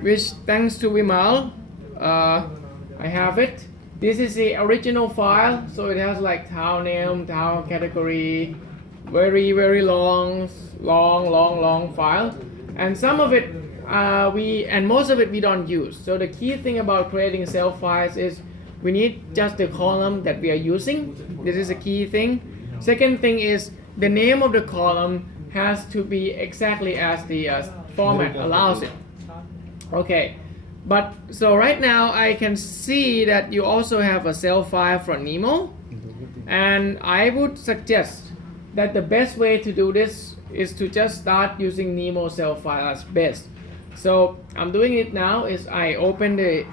which thanks to Vimal, I have it. This is the original file, so it has like town name, town category, very long file, and some of it most of it we don't use. So the key thing about creating self files is we need just the column that we are using. This is a key thing. Second thing is the name of the column has to be exactly as the format allows it. Okay, but so right now I can see that you also have a self file from Nemo, and I would suggest that the best way to do this is to just start using Nemo self file as best. So I'm doing it now is I open the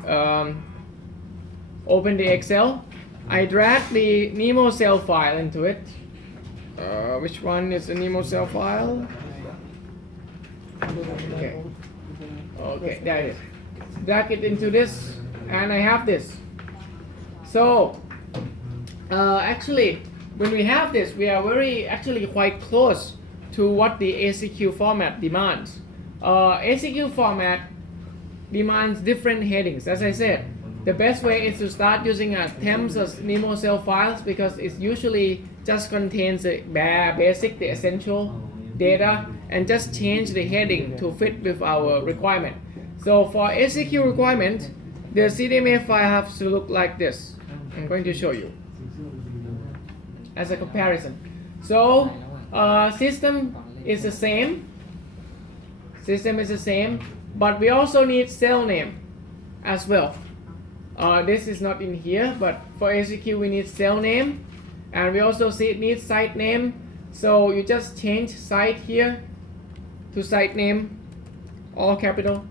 Excel, I drag the Nemo self file into it. Which one is the Nemo self file? Okay, there it is. Drag it into this, and I have this. So actually, when we have this, we are actually quite close to what the AZQ format demands. AZQ format demands different headings. As I said, the best way is to start using temps as Nemo self files because it usually just contains the basic, the essential data, and just change the heading to fit with our requirement. So for AZQ requirement, the CDMA file has to look like this. I'm going to show you as a comparison. So system is the same. System is the same, but we also need cell name as well. This is not in here, but for AZQ we need cell name, and we also need site name. So you just change site here to site name, all capital.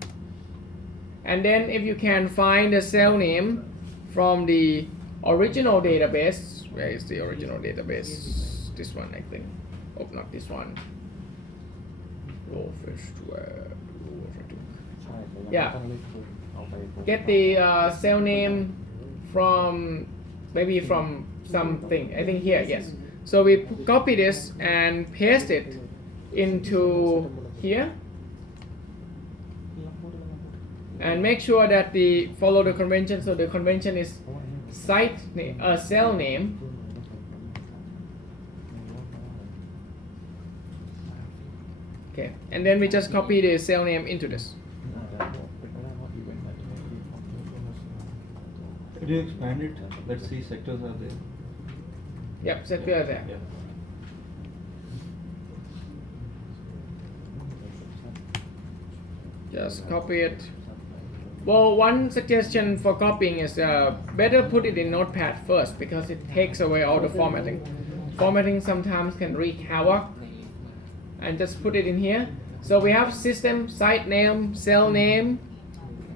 And then if you can find the cell name from the original database, where is the original database? This one, I think. Oh, not this one. Yeah. Get the cell name from maybe from something. I think here, yes. So we copy this and paste it into here, and make sure that follow the convention. So the convention is cell name. Okay, and then we just copy the cell name into this. Could you expand it? Let's see, sectors are there. Yep, sectors are there. Yeah. Just copy it. Well, one suggestion for copying is better put it in Notepad first because it takes away all the formatting. Formatting sometimes can wreak havoc. And just put it in here. So we have system, site name, cell name.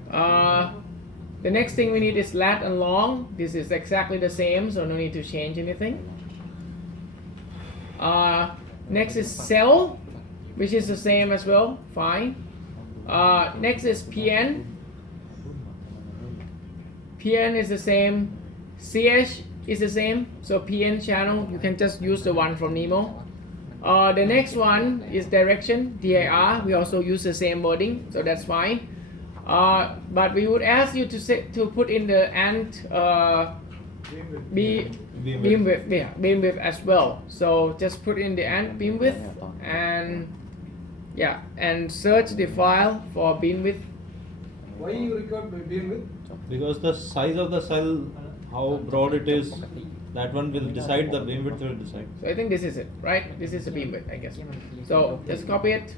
The next thing we need is lat and long. This is exactly the same, so no need to change anything. Next is cell, which is the same as well. Fine. Next is PN. PN is the same. CH is the same. So PN channel, you can just use the one from Nemo. The next one is direction, dir. We also use the same wording, so that's fine. But we would ask you to put in the beam width as well. So just put in the beam width and yeah, and search the file for beam width. Why you record beam width? Because the size of the cell, how broad it is, that one will decide, the beam width will decide. So I think this is it, right? This is the beam width, I guess. So just copy it.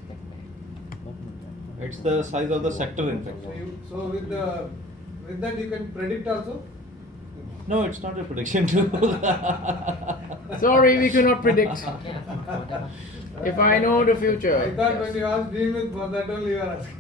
It's the size of the sector, in fact. So with that you can predict also? No, it's not a prediction tool. Sorry, we cannot predict. If I know the future. I thought when you asked beam width, for that only you are asking.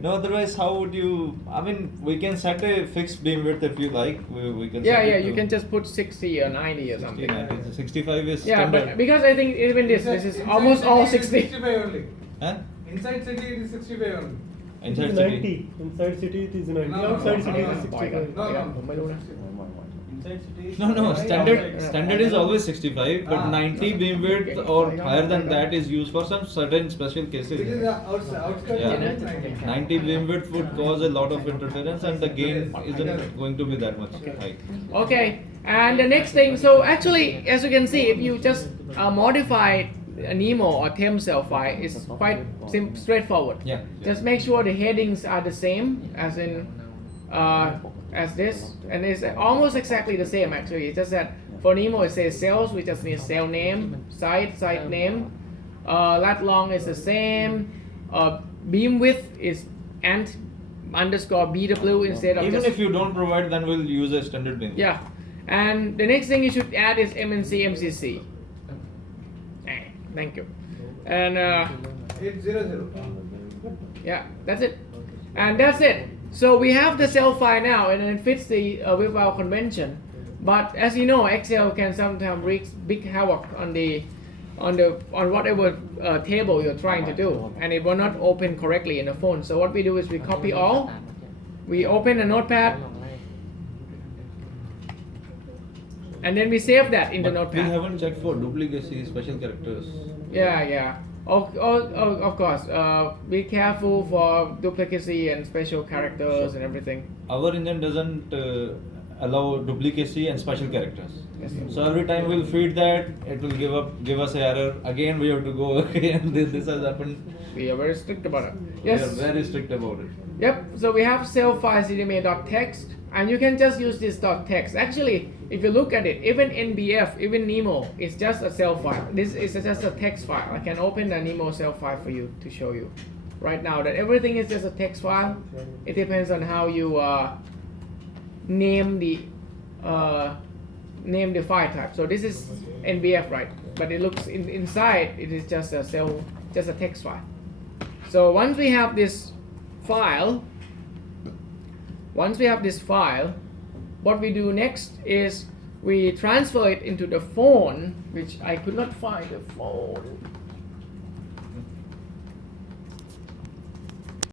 No, otherwise how would you, I mean, we can set a fixed beam width if you like. We can Yeah, set it you to can just put 60 or 90 or something. 65 is Yeah, standard. but because I think even this is Inside almost all city it is 60. 65 only. Huh? Inside city it is 65 only. It Inside is city. 90. Inside city it is 90. No, no, Outside no, city no, it is no, 65. No, no.ผมไม่รู้นะ inside city. No, standard Outside. standard is always 65, but Ah. 90 beam width or higher than that is used for some certain special Which is cases. outskirts. Yeah. of 90. 90 beam width would cause a lot of interference, and the gain isn't going to be that much high. Okay, and the next thing, so actually, as you can see, if you just modify a Nemo or Thames cell file, it's quite straightforward. Yeah. Just make sure the headings are the same as in as this, and it's almost exactly the same actually. It's just that for Nemo it says cells, we just need cell name, site name. Lat long is the same. Beam width is ant underscore BW instead of Even just, if you don't provide, then we'll use a standard beam. yeah. And the next thing you should add is MNC MCC. Thank you. And 800. yeah, that's it. And that's it. So we have the cell file now, and it fits the with our convention. But as you know, Excel can sometimes wreak big havoc on whatever table you're trying to do, and it will not open correctly in the phone. So what we do is we copy all. We open a notepad, and then we save that in the But we notepad. haven't checked for duplicacy, special characters. Yeah. Of course. Be careful for duplicacy and special characters and everything. Our engine doesn't allow duplicacy and special characters. Yes. So every time we'll feed that, it will give us an error. Again, we have to go again. This has happened. We are very strict about it. We Yes. are very strict about it. Yep. So we have cell file cdma.txt, and you can just use this .text. Actually, if you look at it, even NBF, even Nemo, it's just a cell file. This is just a text file. I can open the Nemo cell file for you to show you right now that everything is just a text file. It depends on how you name the file type. So this is NBF, right? But it looks inside. It is just a text file. So once we have this file, what we do next is we transfer it into the phone, which I could not find the phone.